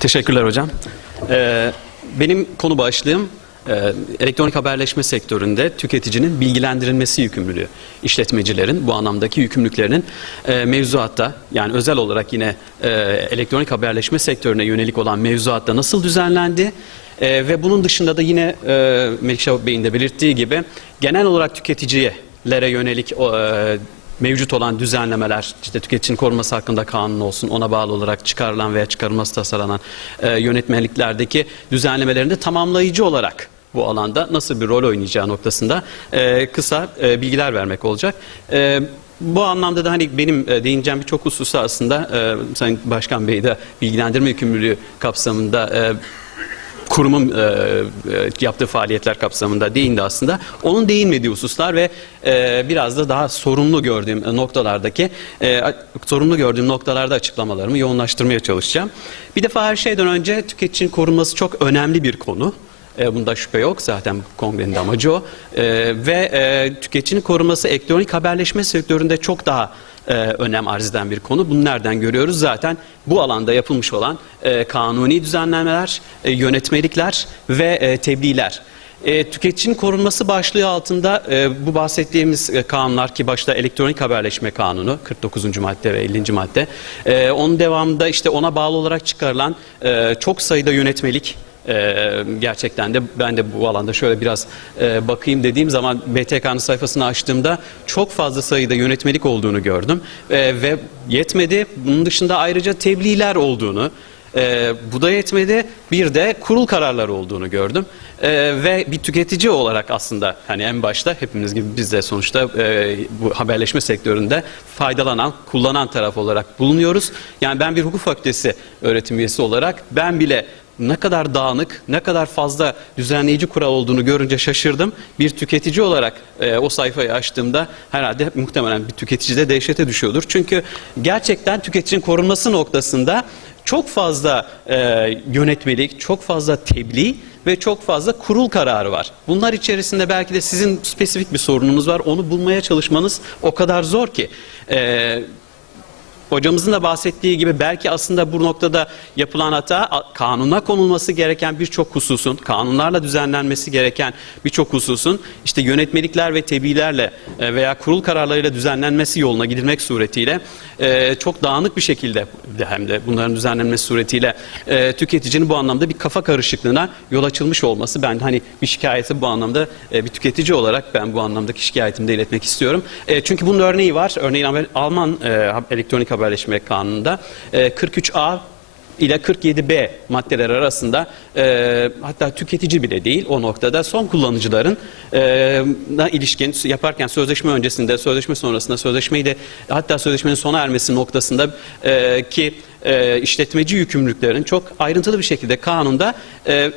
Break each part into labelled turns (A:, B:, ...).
A: Teşekkürler hocam. Ee, benim konu başlığım e, elektronik haberleşme sektöründe tüketicinin bilgilendirilmesi yükümlülüğü. İşletmecilerin bu anlamdaki yükümlülüklerinin e, mevzuatta yani özel olarak yine e, elektronik haberleşme sektörüne yönelik olan mevzuatta nasıl düzenlendi? E, ve bunun dışında da yine e, Melikşah Bey'in de belirttiği gibi genel olarak tüketicilere yönelik o, e, mevcut olan düzenlemeler, işte tüketicinin koruması hakkında kanun olsun, ona bağlı olarak çıkarılan veya çıkarılması tasarlanan e, yönetmeliklerdeki düzenlemelerin de tamamlayıcı olarak bu alanda nasıl bir rol oynayacağı noktasında e, kısa e, bilgiler vermek olacak. E, bu anlamda da hani benim e, değineceğim birçok hususu aslında e, Sayın Başkan Bey de bilgilendirme yükümlülüğü kapsamında e, kurumun e, e, yaptığı faaliyetler kapsamında değindi aslında. Onun değinmediği hususlar ve e, biraz da daha sorumlu gördüğüm noktalardaki e, sorumlu gördüğüm noktalarda açıklamalarımı yoğunlaştırmaya çalışacağım. Bir defa her şeyden önce tüketicinin korunması çok önemli bir konu. E, bunda şüphe yok zaten kongrenin amacı o. E, ve e, tüketicinin korunması elektronik haberleşme sektöründe çok daha e, önem arz eden bir konu. Bunu nereden görüyoruz? Zaten bu alanda yapılmış olan e, kanuni düzenlemeler, e, yönetmelikler ve e, tebliğler. E, tüketicinin korunması başlığı altında e, bu bahsettiğimiz e, kanunlar ki başta elektronik haberleşme kanunu 49. madde ve 50. madde. E, onun devamında işte ona bağlı olarak çıkarılan e, çok sayıda yönetmelik ee, gerçekten de ben de bu alanda şöyle biraz e, bakayım dediğim zaman BTK'nın sayfasını açtığımda çok fazla sayıda yönetmelik olduğunu gördüm Ee, ve yetmedi. Bunun dışında ayrıca tebliğler olduğunu, e, bu da yetmedi. Bir de kurul kararları olduğunu gördüm. E, ve bir tüketici olarak aslında hani en başta hepimiz gibi biz de sonuçta e, bu haberleşme sektöründe faydalanan, kullanan taraf olarak bulunuyoruz. Yani ben bir hukuk fakültesi öğretim üyesi olarak ben bile ne kadar dağınık, ne kadar fazla düzenleyici kural olduğunu görünce şaşırdım. Bir tüketici olarak e, o sayfayı açtığımda herhalde muhtemelen bir tüketici de dehşete düşüyordur. Çünkü gerçekten tüketicinin korunması noktasında çok fazla e, yönetmelik, çok fazla tebliğ ve çok fazla kurul kararı var. Bunlar içerisinde belki de sizin spesifik bir sorununuz var. Onu bulmaya çalışmanız o kadar zor ki. E, Hocamızın da bahsettiği gibi belki aslında bu noktada yapılan hata kanuna konulması gereken birçok hususun, kanunlarla düzenlenmesi gereken birçok hususun işte yönetmelikler ve tebliğlerle e, veya kurul kararlarıyla düzenlenmesi yoluna gidilmek suretiyle e, çok dağınık bir şekilde de hem de bunların düzenlenmesi suretiyle e, tüketicinin bu anlamda bir kafa karışıklığına yol açılmış olması ben hani bir şikayeti bu anlamda bir tüketici olarak ben bu anlamdaki şikayetimi de iletmek istiyorum. Çünkü bunun örneği var. Örneğin Alman elektronik haberleşme kanununda. E, 43A ile 47B maddeler arasında e, hatta tüketici bile değil o noktada son kullanıcıların e, ilişkin yaparken sözleşme öncesinde, sözleşme sonrasında, sözleşmeyi de hatta sözleşmenin sona ermesi noktasında e, ki e, işletmeci yükümlülüklerin çok ayrıntılı bir şekilde kanunda e,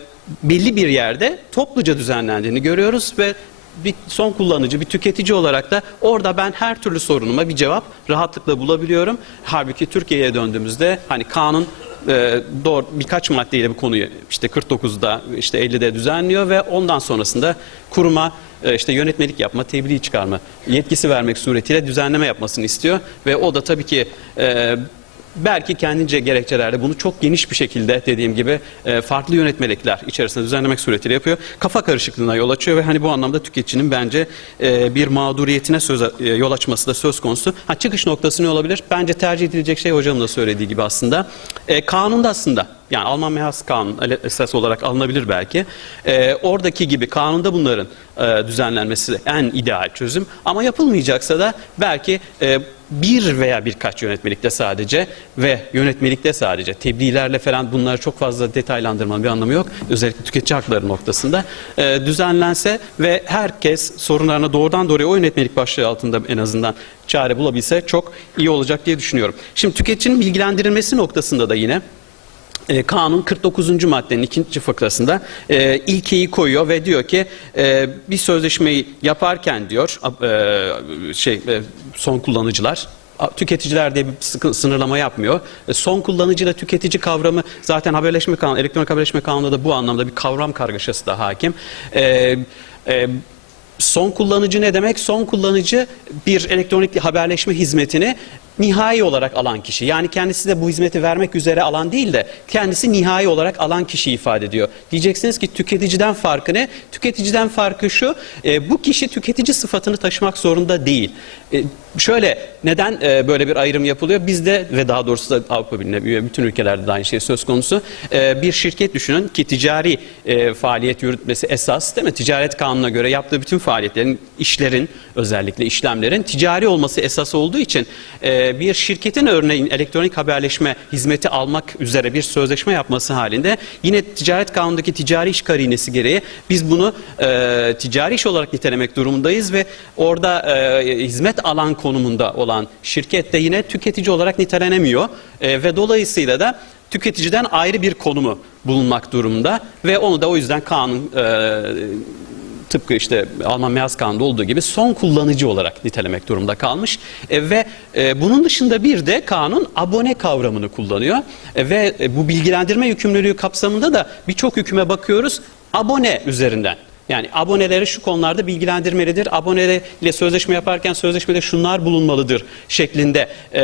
A: belli bir yerde topluca düzenlendiğini görüyoruz ve bir son kullanıcı, bir tüketici olarak da orada ben her türlü sorunuma bir cevap rahatlıkla bulabiliyorum. Halbuki Türkiye'ye döndüğümüzde hani kanun e, doğru birkaç maddeyle bu konuyu işte 49'da işte 50'de düzenliyor ve ondan sonrasında kuruma e, işte yönetmelik yapma, tebliğ çıkarma yetkisi vermek suretiyle düzenleme yapmasını istiyor ve o da tabii ki e, belki kendince gerekçelerle bunu çok geniş bir şekilde dediğim gibi e, farklı yönetmelikler içerisinde düzenlemek suretiyle yapıyor. Kafa karışıklığına yol açıyor ve hani bu anlamda tüketicinin bence e, bir mağduriyetine söz, e, yol açması da söz konusu. Ha, çıkış noktası ne olabilir? Bence tercih edilecek şey hocamın da söylediği gibi aslında. E, kanunda aslında yani Alman Mehas Kanunu esas olarak alınabilir belki. E, oradaki gibi kanunda bunların e, düzenlenmesi en ideal çözüm. Ama yapılmayacaksa da belki e, bir veya birkaç yönetmelikte sadece ve yönetmelikte sadece tebliğlerle falan bunları çok fazla detaylandırmanın bir anlamı yok. Özellikle tüketici hakları noktasında e, düzenlense ve herkes sorunlarına doğrudan doğruya o yönetmelik başlığı altında en azından çare bulabilse çok iyi olacak diye düşünüyorum. Şimdi tüketicinin bilgilendirilmesi noktasında da yine e, kanun 49. maddenin ikinci fıkrasında e, ilkeyi koyuyor ve diyor ki e, bir sözleşmeyi yaparken diyor e, şey e, son kullanıcılar tüketiciler diye bir sınırlama yapmıyor. E, son kullanıcı ile tüketici kavramı zaten haberleşme kanunu, elektronik haberleşme kanununda da bu anlamda bir kavram kargaşası da hakim. E, e, Son kullanıcı ne demek? Son kullanıcı bir elektronik haberleşme hizmetini nihai olarak alan kişi. Yani kendisi de bu hizmeti vermek üzere alan değil de kendisi nihai olarak alan kişi ifade ediyor. Diyeceksiniz ki tüketiciden farkı ne? Tüketiciden farkı şu, e, bu kişi tüketici sıfatını taşımak zorunda değil. E, şöyle neden e, böyle bir ayrım yapılıyor? Bizde ve daha doğrusu da Avrupa Birliği'ne bütün ülkelerde de aynı şey söz konusu. E, bir şirket düşünün ki ticari e, faaliyet yürütmesi esas değil mi? Ticaret kanununa göre yaptığı bütün faaliyetlerin, işlerin özellikle işlemlerin ticari olması esas olduğu için e, bir şirketin örneğin elektronik haberleşme hizmeti almak üzere bir sözleşme yapması halinde yine ticaret kanunundaki ticari iş karinesi gereği biz bunu e, ticari iş olarak nitelemek durumundayız ve orada e, hizmet alan konumunda olan şirket de yine tüketici olarak nitelenemiyor. E, ve dolayısıyla da tüketiciden ayrı bir konumu bulunmak durumunda ve onu da o yüzden kanun e, tıpkı işte Alman Meyaz Kanunu'nda olduğu gibi son kullanıcı olarak nitelemek durumunda kalmış. E, ve e, bunun dışında bir de kanun abone kavramını kullanıyor. E, ve e, bu bilgilendirme yükümlülüğü kapsamında da birçok hüküme bakıyoruz abone üzerinden. Yani aboneleri şu konularda bilgilendirmelidir. Aboneyle sözleşme yaparken sözleşmede şunlar bulunmalıdır şeklinde e,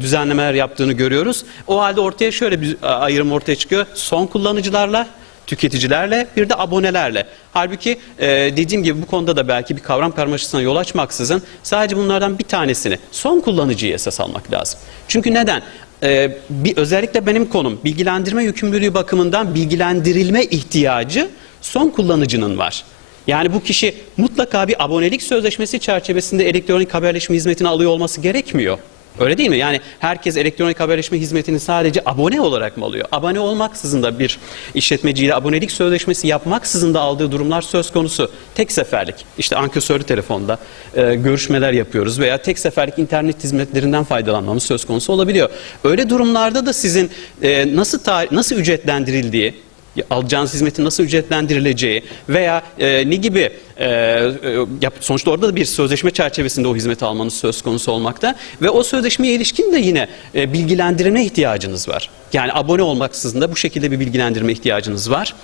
A: düzenlemeler yaptığını görüyoruz. O halde ortaya şöyle bir ayrım ortaya çıkıyor. Son kullanıcılarla tüketicilerle bir de abonelerle. Halbuki e, dediğim gibi bu konuda da belki bir kavram karmaşasına yol açmaksızın sadece bunlardan bir tanesini son kullanıcıyı esas almak lazım. Çünkü neden? E, bir özellikle benim konum bilgilendirme yükümlülüğü bakımından bilgilendirilme ihtiyacı son kullanıcının var. Yani bu kişi mutlaka bir abonelik sözleşmesi çerçevesinde elektronik haberleşme hizmetini alıyor olması gerekmiyor. Öyle değil mi? Yani herkes elektronik haberleşme hizmetini sadece abone olarak mı alıyor? Abone olmaksızın da bir işletmeciyle abonelik sözleşmesi yapmaksızın da aldığı durumlar söz konusu. Tek seferlik işte ankesörlü telefonda e, görüşmeler yapıyoruz veya tek seferlik internet hizmetlerinden faydalanmamız söz konusu olabiliyor. Öyle durumlarda da sizin e, nasıl nasıl ücretlendirildiği alacağınız hizmetin nasıl ücretlendirileceği veya e, ne gibi e, e, sonuçta orada da bir sözleşme çerçevesinde o hizmeti almanız söz konusu olmakta ve o sözleşmeye ilişkin de yine e, bilgilendirme ihtiyacınız var. Yani abone olmaksızın da bu şekilde bir bilgilendirme ihtiyacınız var.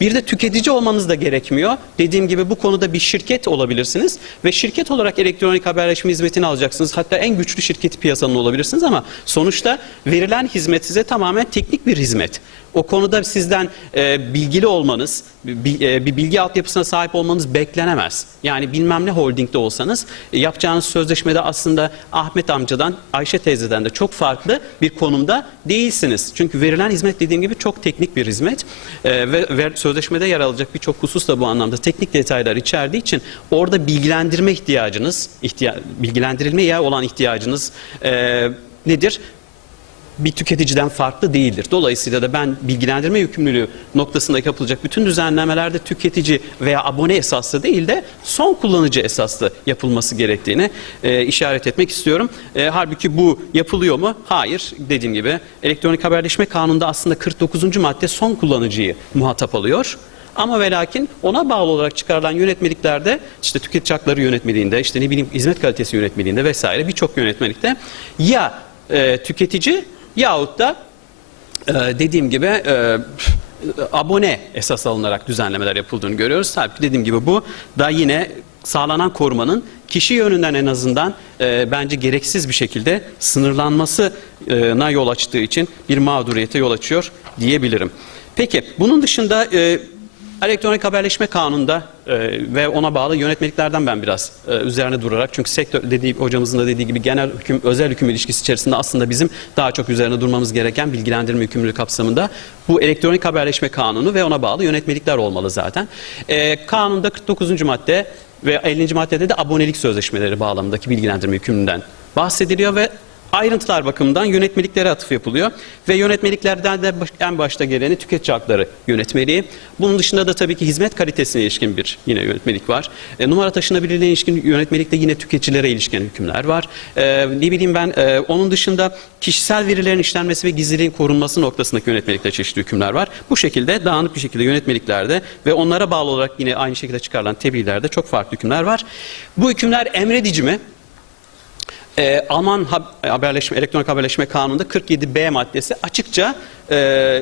A: Bir de tüketici olmanız da gerekmiyor. Dediğim gibi bu konuda bir şirket olabilirsiniz ve şirket olarak elektronik haberleşme hizmetini alacaksınız. Hatta en güçlü şirketi piyasanın olabilirsiniz ama sonuçta verilen hizmet size tamamen teknik bir hizmet. O konuda sizden e, bilgili olmanız, bir, e, bir bilgi altyapısına sahip olmanız beklenemez. Yani bilmem ne holdingde olsanız e, yapacağınız sözleşmede aslında Ahmet amcadan, Ayşe teyzeden de çok farklı bir konumda değilsiniz. Çünkü verilen hizmet dediğim gibi çok teknik bir hizmet E, ve, ve sözleşmede yer alacak birçok husus da bu anlamda teknik detaylar içerdiği için orada bilgilendirme ihtiyacınız, ihtiya bilgilendirilmeye olan ihtiyacınız e, nedir? Bir tüketiciden farklı değildir. Dolayısıyla da ben bilgilendirme yükümlülüğü noktasında yapılacak bütün düzenlemelerde tüketici veya abone esaslı değil de son kullanıcı esaslı yapılması gerektiğini e, işaret etmek istiyorum. E, halbuki bu yapılıyor mu? Hayır. Dediğim gibi elektronik haberleşme kanununda aslında 49. madde son kullanıcıyı muhatap alıyor. Ama ve lakin ona bağlı olarak çıkarılan yönetmeliklerde işte tüketici hakları yönetmeliğinde işte ne bileyim hizmet kalitesi yönetmeliğinde vesaire birçok yönetmelikte ya e, tüketici yahut da e, dediğim gibi e, abone esas alınarak düzenlemeler yapıldığını görüyoruz. Tabii ki dediğim gibi bu da yine sağlanan korumanın kişi yönünden en azından e, bence gereksiz bir şekilde sınırlanmasına yol açtığı için bir mağduriyete yol açıyor diyebilirim. Peki bunun dışında e, elektronik haberleşme kanununda e, ve ona bağlı yönetmeliklerden ben biraz e, üzerine durarak çünkü sektör dediği hocamızın da dediği gibi genel hüküm özel hüküm ilişkisi içerisinde aslında bizim daha çok üzerine durmamız gereken bilgilendirme yükümlülüğü kapsamında bu elektronik haberleşme kanunu ve ona bağlı yönetmelikler olmalı zaten. E, kanunda 49. madde ve 50. maddede de abonelik sözleşmeleri bağlamındaki bilgilendirme yükümlülüğünden bahsediliyor ve ayrıntılar bakımından yönetmeliklere atıf yapılıyor. Ve yönetmeliklerden de en başta geleni tüketici hakları yönetmeliği. Bunun dışında da tabii ki hizmet kalitesine ilişkin bir yine yönetmelik var. E, numara taşınabilirliğine ilişkin yönetmelikte yine tüketicilere ilişkin hükümler var. E, ne bileyim ben e, onun dışında kişisel verilerin işlenmesi ve gizliliğin korunması noktasındaki yönetmelikte çeşitli hükümler var. Bu şekilde dağınık bir şekilde yönetmeliklerde ve onlara bağlı olarak yine aynı şekilde çıkarılan tebliğlerde çok farklı hükümler var. Bu hükümler emredici mi? Ee, Alman hab- haberleşme, elektronik haberleşme kanununda 47B maddesi açıkça e,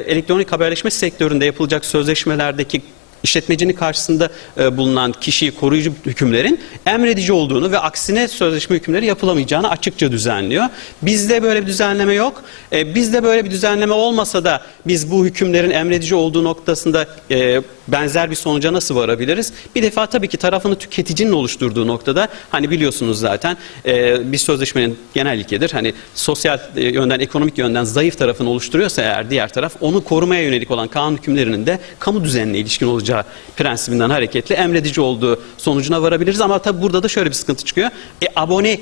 A: elektronik haberleşme sektöründe yapılacak sözleşmelerdeki işletmecinin karşısında e, bulunan kişiyi koruyucu hükümlerin emredici olduğunu ve aksine sözleşme hükümleri yapılamayacağını açıkça düzenliyor. Bizde böyle bir düzenleme yok. E, bizde böyle bir düzenleme olmasa da biz bu hükümlerin emredici olduğu noktasında e, benzer bir sonuca nasıl varabiliriz? Bir defa tabii ki tarafını tüketicinin oluşturduğu noktada hani biliyorsunuz zaten e, bir sözleşmenin genel ilkedir. Hani sosyal yönden, ekonomik yönden zayıf tarafını oluşturuyorsa eğer diğer taraf onu korumaya yönelik olan kanun hükümlerinin de kamu düzenine ilişkin olacağı prensibinden hareketle emredici olduğu sonucuna varabiliriz. Ama tabii burada da şöyle bir sıkıntı çıkıyor. E, abone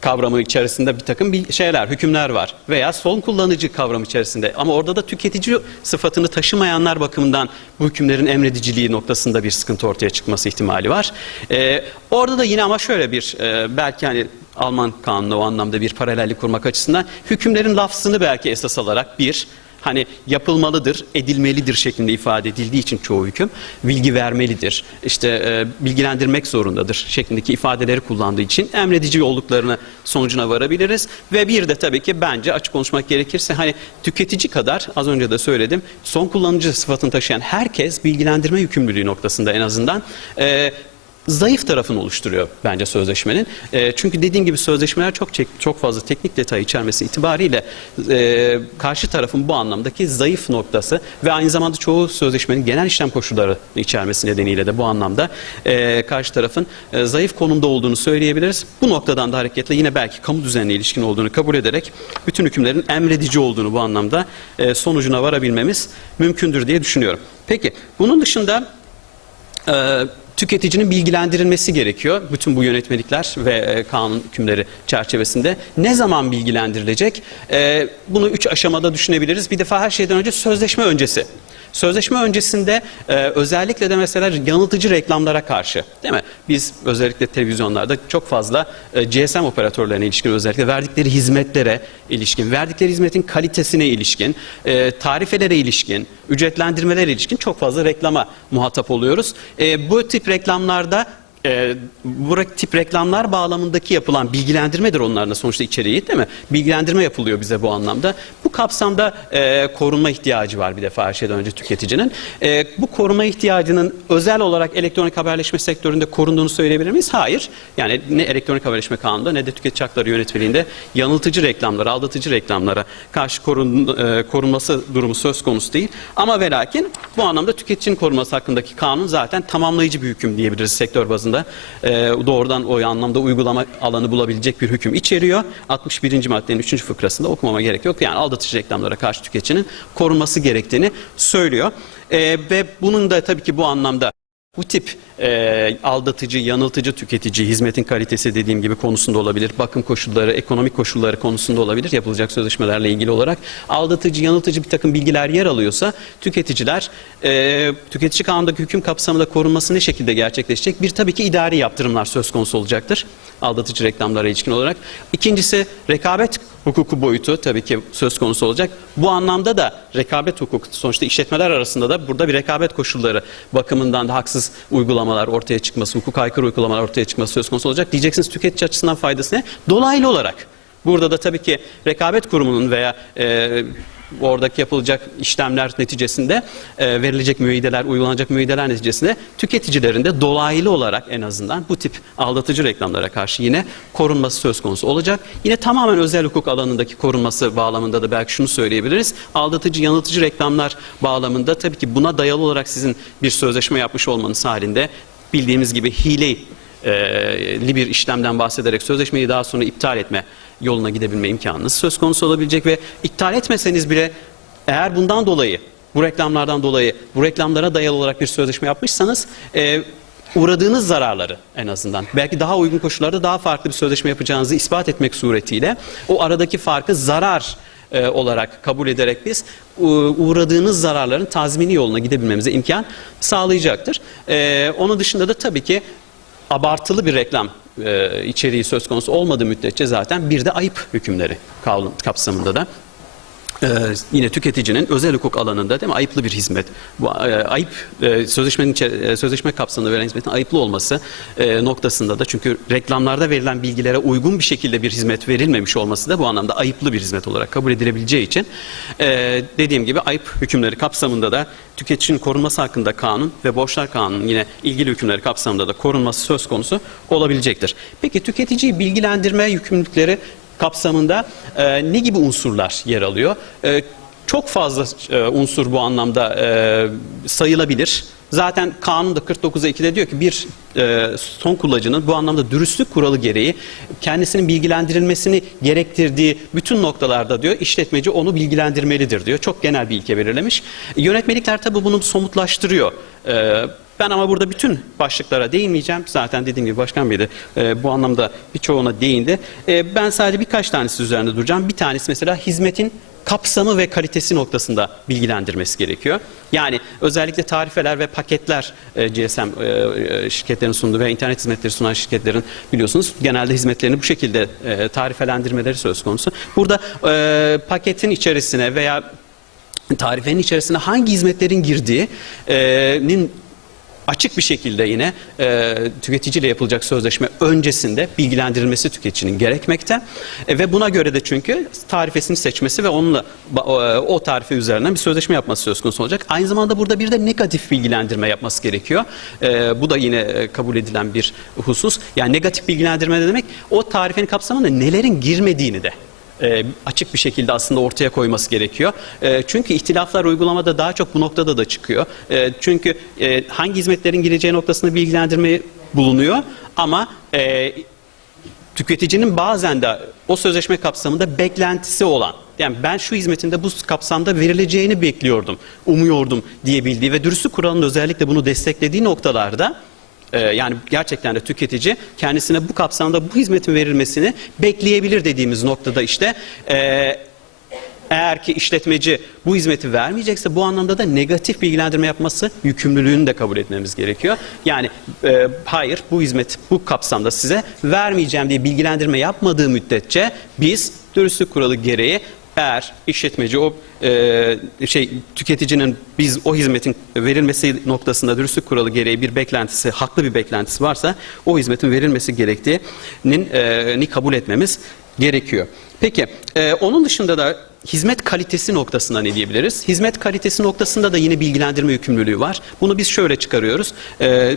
A: kavramı içerisinde bir takım bir şeyler, hükümler var veya son kullanıcı kavramı içerisinde ama orada da tüketici sıfatını taşımayanlar bakımından bu hükümlerin emrediciliği noktasında bir sıkıntı ortaya çıkması ihtimali var. Ee, orada da yine ama şöyle bir e, belki hani Alman kanunu o anlamda bir paralellik kurmak açısından hükümlerin lafzını belki esas alarak bir hani yapılmalıdır, edilmelidir şeklinde ifade edildiği için çoğu hüküm bilgi vermelidir, işte e, bilgilendirmek zorundadır şeklindeki ifadeleri kullandığı için emredici olduklarını sonucuna varabiliriz. Ve bir de tabii ki bence açık konuşmak gerekirse hani tüketici kadar az önce de söyledim son kullanıcı sıfatını taşıyan herkes bilgilendirme yükümlülüğü noktasında en azından e, zayıf tarafını oluşturuyor bence sözleşmenin. E, çünkü dediğim gibi sözleşmeler çok çok fazla teknik detay içermesi itibariyle e, karşı tarafın bu anlamdaki zayıf noktası ve aynı zamanda çoğu sözleşmenin genel işlem koşulları içermesi nedeniyle de bu anlamda e, karşı tarafın e, zayıf konumda olduğunu söyleyebiliriz. Bu noktadan da hareketle yine belki kamu düzenine ilişkin olduğunu kabul ederek bütün hükümlerin emredici olduğunu bu anlamda e, sonucuna varabilmemiz mümkündür diye düşünüyorum. Peki bunun dışında e, tüketicinin bilgilendirilmesi gerekiyor. Bütün bu yönetmelikler ve e, kanun hükümleri çerçevesinde. Ne zaman bilgilendirilecek? E, bunu üç aşamada düşünebiliriz. Bir defa her şeyden önce sözleşme öncesi. Sözleşme öncesinde e, özellikle de mesela yanıltıcı reklamlara karşı değil mi? Biz özellikle televizyonlarda çok fazla e, GSM operatörlerine ilişkin özellikle verdikleri hizmetlere ilişkin, verdikleri hizmetin kalitesine ilişkin, e, tarifelere ilişkin, ücretlendirmelere ilişkin çok fazla reklama muhatap oluyoruz. E, bu tip reklamlarda e, bu tip reklamlar bağlamındaki yapılan bilgilendirmedir onların da sonuçta içeriği değil mi? Bilgilendirme yapılıyor bize bu anlamda. Bu kapsamda e, korunma ihtiyacı var bir defa her şeyden önce tüketicinin. E, bu koruma ihtiyacının özel olarak elektronik haberleşme sektöründe korunduğunu söyleyebilir miyiz? Hayır. Yani ne elektronik haberleşme kanununda ne de tüketici hakları yönetmeliğinde yanıltıcı reklamlara, aldatıcı reklamlara karşı korun, e, korunması durumu söz konusu değil. Ama ve lakin bu anlamda tüketicinin korunması hakkındaki kanun zaten tamamlayıcı bir hüküm diyebiliriz sektör bazında. E, doğrudan o anlamda uygulama alanı bulabilecek bir hüküm içeriyor. 61. maddenin 3. fıkrasında okumama gerek yok. Yani aldatıcı reklamlara karşı tüketicinin korunması gerektiğini söylüyor. E, ve bunun da tabii ki bu anlamda bu tip e, aldatıcı, yanıltıcı tüketici, hizmetin kalitesi dediğim gibi konusunda olabilir, bakım koşulları, ekonomik koşulları konusunda olabilir yapılacak sözleşmelerle ilgili olarak. Aldatıcı, yanıltıcı bir takım bilgiler yer alıyorsa tüketiciler, e, tüketici kanundaki hüküm kapsamında korunması ne şekilde gerçekleşecek? Bir tabii ki idari yaptırımlar söz konusu olacaktır aldatıcı reklamlara ilişkin olarak. İkincisi rekabet hukuku boyutu tabii ki söz konusu olacak. Bu anlamda da rekabet hukuku sonuçta işletmeler arasında da burada bir rekabet koşulları bakımından da haksız uygulamalar ortaya çıkması, hukuk aykırı uygulamalar ortaya çıkması söz konusu olacak. Diyeceksiniz tüketici açısından faydası ne? Dolaylı olarak. Burada da tabii ki rekabet kurumunun veya e, oradaki yapılacak işlemler neticesinde e, verilecek müeyyideler, uygulanacak müeyyideler neticesinde tüketicilerin de dolaylı olarak en azından bu tip aldatıcı reklamlara karşı yine korunması söz konusu olacak. Yine tamamen özel hukuk alanındaki korunması bağlamında da belki şunu söyleyebiliriz. Aldatıcı, yanıltıcı reklamlar bağlamında tabii ki buna dayalı olarak sizin bir sözleşme yapmış olmanız halinde bildiğimiz gibi hile li bir işlemden bahsederek sözleşmeyi daha sonra iptal etme yoluna gidebilme imkanınız söz konusu olabilecek ve iptal etmeseniz bile eğer bundan dolayı bu reklamlardan dolayı bu reklamlara dayalı olarak bir sözleşme yapmışsanız e, uğradığınız zararları en azından belki daha uygun koşullarda daha farklı bir sözleşme yapacağınızı ispat etmek suretiyle o aradaki farkı zarar e, olarak kabul ederek biz u- uğradığınız zararların tazmini yoluna gidebilmemize imkan sağlayacaktır. E, onun dışında da tabii ki abartılı bir reklam e, içeriği söz konusu olmadığı müddetçe zaten bir de ayıp hükümleri kapsamında da Ee, yine tüketicinin özel hukuk alanında değil mi ayıplı bir hizmet. Bu e, ayıp e, sözleşmenin e, sözleşme kapsamında verilen hizmetin ayıplı olması e, noktasında da çünkü reklamlarda verilen bilgilere uygun bir şekilde bir hizmet verilmemiş olması da bu anlamda ayıplı bir hizmet olarak kabul edilebileceği için e, dediğim gibi ayıp hükümleri kapsamında da tüketicinin korunması hakkında kanun ve borçlar kanunun yine ilgili hükümleri kapsamında da korunması söz konusu olabilecektir. Peki tüketiciyi bilgilendirme yükümlülükleri kapsamında e, ne gibi unsurlar yer alıyor? E, çok fazla e, unsur bu anlamda e, sayılabilir. Zaten kanun da 49'a 2'de diyor ki bir e, son kullanıcının bu anlamda dürüstlük kuralı gereği kendisinin bilgilendirilmesini gerektirdiği bütün noktalarda diyor işletmeci onu bilgilendirmelidir diyor. Çok genel bir ilke belirlemiş. Yönetmelikler tabi bunu somutlaştırıyor. E, ben ama burada bütün başlıklara değinmeyeceğim. Zaten dediğim gibi Başkan Bey de e, bu anlamda birçoğuna değindi. E, ben sadece birkaç tanesi üzerinde duracağım. Bir tanesi mesela hizmetin kapsamı ve kalitesi noktasında bilgilendirmesi gerekiyor. Yani özellikle tarifeler ve paketler e, GSM e, e, şirketlerin sunduğu ve internet hizmetleri sunan şirketlerin biliyorsunuz genelde hizmetlerini bu şekilde e, tarifelendirmeleri söz konusu. Burada paketin içerisine veya tarifenin içerisine hangi hizmetlerin girdiğinin açık bir şekilde yine e, tüketiciyle yapılacak sözleşme öncesinde bilgilendirilmesi tüketicinin gerekmekte. E, ve buna göre de çünkü tarifesini seçmesi ve onunla e, o tarife üzerinden bir sözleşme yapması söz konusu olacak. Aynı zamanda burada bir de negatif bilgilendirme yapması gerekiyor. E, bu da yine e, kabul edilen bir husus. Yani negatif bilgilendirme ne demek? O tarifenin kapsamında nelerin girmediğini de e, açık bir şekilde aslında ortaya koyması gerekiyor. E, çünkü ihtilaflar uygulamada daha çok bu noktada da çıkıyor. E, çünkü e, hangi hizmetlerin gireceği noktasında bilgilendirme bulunuyor ama e, tüketicinin bazen de o sözleşme kapsamında beklentisi olan yani ben şu hizmetin de bu kapsamda verileceğini bekliyordum, umuyordum diyebildiği ve dürüstlük kuralının özellikle bunu desteklediği noktalarda e, yani gerçekten de tüketici kendisine bu kapsamda bu hizmetin verilmesini bekleyebilir dediğimiz noktada işte e, eğer ki işletmeci bu hizmeti vermeyecekse bu anlamda da negatif bilgilendirme yapması yükümlülüğünü de kabul etmemiz gerekiyor. Yani e, hayır bu hizmet bu kapsamda size vermeyeceğim diye bilgilendirme yapmadığı müddetçe biz dürüstlük kuralı gereği eğer işletmeci o e, şey tüketicinin biz o hizmetin verilmesi noktasında dürüstlük kuralı gereği bir beklentisi, haklı bir beklentisi varsa o hizmetin verilmesi gerektiğini e, ni kabul etmemiz gerekiyor. Peki e, onun dışında da hizmet kalitesi noktasında ne diyebiliriz? Hizmet kalitesi noktasında da yine bilgilendirme yükümlülüğü var. Bunu biz şöyle çıkarıyoruz. E,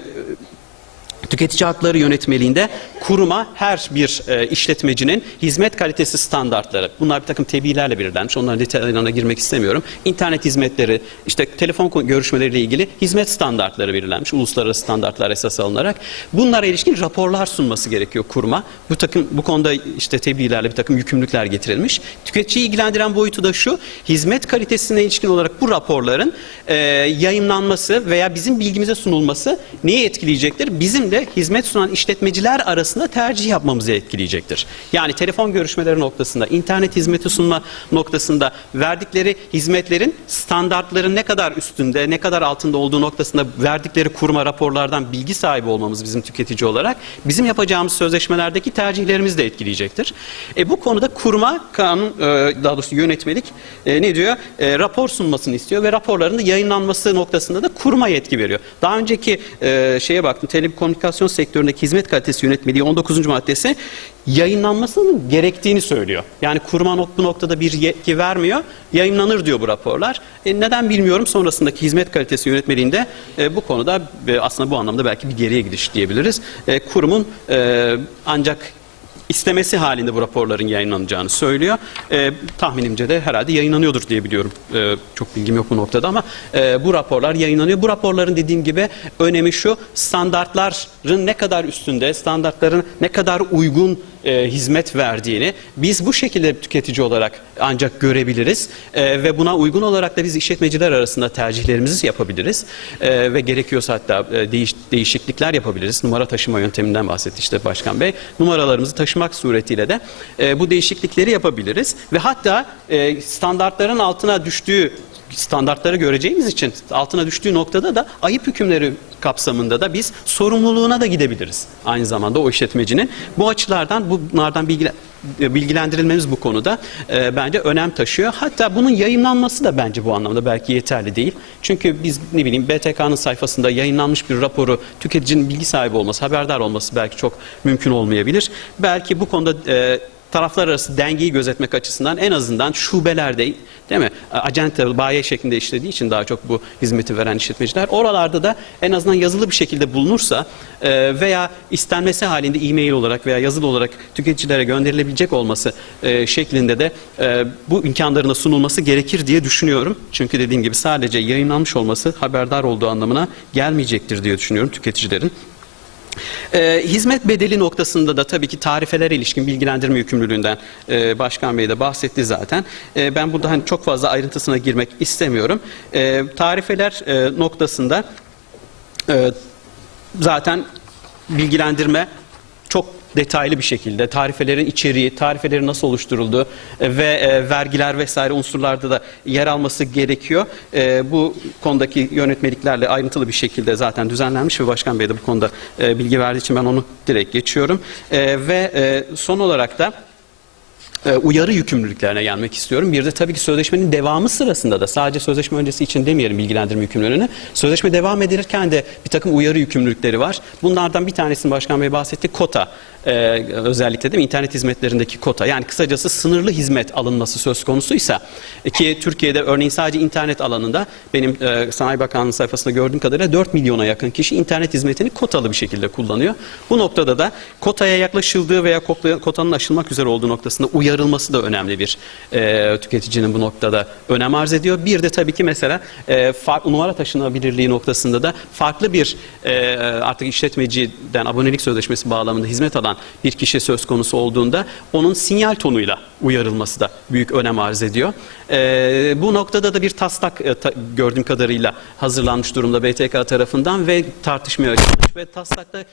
A: Tüketici Hakları Yönetmeliğinde kuruma her bir e, işletmecinin hizmet kalitesi standartları, bunlar bir takım tebliğlerle belirlenmiş, onların detaylarına girmek istemiyorum. İnternet hizmetleri, işte telefon görüşmeleriyle ilgili hizmet standartları belirlenmiş, uluslararası standartlar esas alınarak. Bunlara ilişkin raporlar sunması gerekiyor kuruma. Bu takım bu konuda işte tebliğlerle bir takım yükümlülükler getirilmiş. Tüketiciyi ilgilendiren boyutu da şu, hizmet kalitesine ilişkin olarak bu raporların e, yayınlanması veya bizim bilgimize sunulması neyi etkileyecektir? Bizim de hizmet sunan işletmeciler arasında tercih yapmamızı etkileyecektir. Yani telefon görüşmeleri noktasında, internet hizmeti sunma noktasında verdikleri hizmetlerin standartların ne kadar üstünde, ne kadar altında olduğu noktasında verdikleri kuruma raporlardan bilgi sahibi olmamız bizim tüketici olarak bizim yapacağımız sözleşmelerdeki tercihlerimizi de etkileyecektir. E, bu konuda kuruma kanun, e, daha doğrusu yönetmelik e, ne diyor? E, rapor sunmasını istiyor ve raporların da yayınlanması noktasında da kuruma yetki veriyor. Daha önceki şeye baktım, telekomünikasyon sektöründeki hizmet kalitesi yönetmeliği 19. maddesi yayınlanmasının gerektiğini söylüyor. Yani kuruma nok- bu noktada bir yetki vermiyor, yayınlanır diyor bu raporlar. E, neden bilmiyorum sonrasındaki hizmet kalitesi yönetmeliğinde e, bu konuda e, aslında bu anlamda belki bir geriye gidiş diyebiliriz. E, kurumun e, ancak istemesi halinde bu raporların yayınlanacağını söylüyor. E, tahminimce de herhalde yayınlanıyordur diye biliyorum. E, çok bilgim yok bu noktada ama e, bu raporlar yayınlanıyor. Bu raporların dediğim gibi önemi şu standartların ne kadar üstünde, standartların ne kadar uygun e, hizmet verdiğini biz bu şekilde tüketici olarak ancak görebiliriz E, ve buna uygun olarak da biz işletmeciler arasında tercihlerimizi yapabiliriz E, ve gerekiyorsa hatta e, değiş- değişiklikler yapabiliriz. Numara taşıma yönteminden bahsetti işte Başkan Bey. Numaralarımızı taşımak suretiyle de e, bu değişiklikleri yapabiliriz ve hatta e, standartların altına düştüğü standartları göreceğimiz için altına düştüğü noktada da ayıp hükümleri kapsamında da biz sorumluluğuna da gidebiliriz. Aynı zamanda o işletmecinin bu açılardan bunlardan bilgiler bilgilendirilmemiz bu konuda e, bence önem taşıyor. Hatta bunun yayınlanması da bence bu anlamda belki yeterli değil. Çünkü biz ne bileyim BTK'nın sayfasında yayınlanmış bir raporu tüketicinin bilgi sahibi olması, haberdar olması belki çok mümkün olmayabilir. Belki bu konuda e, taraflar arası dengeyi gözetmek açısından en azından şubelerde değil mi? Acente, bayi şeklinde işlediği için daha çok bu hizmeti veren işletmeciler oralarda da en azından yazılı bir şekilde bulunursa e, veya istenmesi halinde e-mail olarak veya yazılı olarak tüketicilere gönderilebilecek olması e, şeklinde de e, bu imkanlarına sunulması gerekir diye düşünüyorum. Çünkü dediğim gibi sadece yayınlanmış olması haberdar olduğu anlamına gelmeyecektir diye düşünüyorum tüketicilerin. Ee, hizmet bedeli noktasında da tabii ki tarifelere ilişkin bilgilendirme yükümlülüğünden e, Başkan Bey de bahsetti zaten. E, ben burada hani çok fazla ayrıntısına girmek istemiyorum. E, tarifeler e, noktasında e, zaten bilgilendirme detaylı bir şekilde tarifelerin içeriği, tarifelerin nasıl oluşturulduğu e, ve e, vergiler vesaire unsurlarda da yer alması gerekiyor. E, bu konudaki yönetmeliklerle ayrıntılı bir şekilde zaten düzenlenmiş ve Başkan Bey de bu konuda bilgi verdiği için ben onu direkt geçiyorum. Ve son olarak da uyarı yükümlülüklerine gelmek istiyorum. Bir de tabii ki sözleşmenin devamı sırasında da sadece sözleşme öncesi için demeyelim bilgilendirme yükümlülüğünü. Sözleşme devam edilirken de bir takım uyarı yükümlülükleri var. Bunlardan bir tanesini Başkan Bey bahsetti. Kota. Ee, özellikle mi? internet hizmetlerindeki kota. Yani kısacası sınırlı hizmet alınması söz konusuysa e, ki Türkiye'de örneğin sadece internet alanında benim e, Sanayi Bakanlığı sayfasında gördüğüm kadarıyla 4 milyona yakın kişi internet hizmetini kotalı bir şekilde kullanıyor. Bu noktada da kotaya yaklaşıldığı veya kotanın aşılmak üzere olduğu noktasında uyarılması da önemli bir e, tüketicinin bu noktada önem arz ediyor. Bir de tabii ki mesela e, numara taşınabilirliği noktasında da farklı bir e, artık işletmeciden abonelik sözleşmesi bağlamında hizmet alan bir kişi söz konusu olduğunda onun sinyal tonuyla uyarılması da büyük önem arz ediyor. E, bu noktada da bir taslak e, ta- gördüğüm kadarıyla hazırlanmış durumda BTK tarafından ve tartışmaya açılmış ve taslakta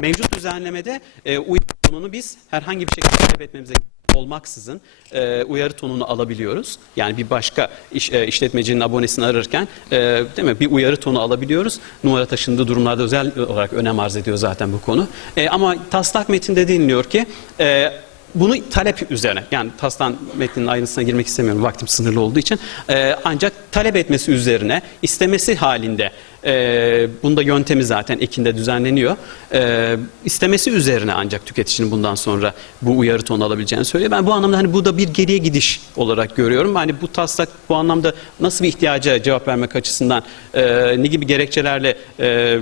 A: mevcut düzenlemede e, uyarı tonunu biz herhangi bir şekilde talep etmemize olmaksızın e, uyarı tonunu alabiliyoruz. Yani bir başka iş, e, işletmecinin abonesini ararken e, değil mi bir uyarı tonu alabiliyoruz. Numara taşındığı durumlarda özel olarak önem arz ediyor zaten bu konu. E, ama taslak metinde deniliyor ki e, bunu talep üzerine yani taslak metninin ayrıntısına girmek istemiyorum vaktim sınırlı olduğu için e, ancak talep etmesi üzerine istemesi halinde e, bunda yöntemi zaten ekinde düzenleniyor. E, istemesi üzerine ancak tüketicinin bundan sonra bu uyarı tonu alabileceğini söylüyor. Ben bu anlamda hani bu da bir geriye gidiş olarak görüyorum. Hani bu taslak bu anlamda nasıl bir ihtiyaca cevap vermek açısından e, ne gibi gerekçelerle e,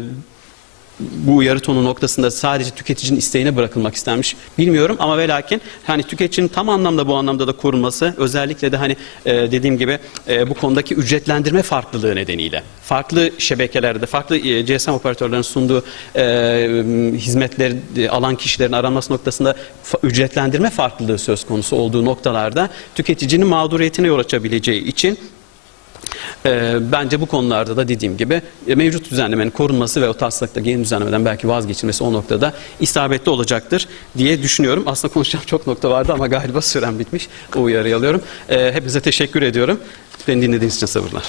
A: bu uyarı tonu noktasında sadece tüketicinin isteğine bırakılmak istenmiş. Bilmiyorum ama ve lakin hani tüketicinin tam anlamda bu anlamda da korunması özellikle de hani e, dediğim gibi e, bu konudaki ücretlendirme farklılığı nedeniyle. Farklı şebekelerde farklı e, GSM operatörlerinin sunduğu e, hizmetleri e, alan kişilerin aranması noktasında fa- ücretlendirme farklılığı söz konusu olduğu noktalarda tüketicinin mağduriyetine yol açabileceği için ee, bence bu konularda da dediğim gibi e, mevcut düzenlemenin korunması ve o taslakta yeni düzenlemeden belki vazgeçilmesi o noktada isabetli olacaktır diye düşünüyorum. Aslında konuşacağım çok nokta vardı ama galiba sürem bitmiş. O uyarıyı alıyorum. Ee, hepinize teşekkür ediyorum. Beni dinlediğiniz için sabırlar.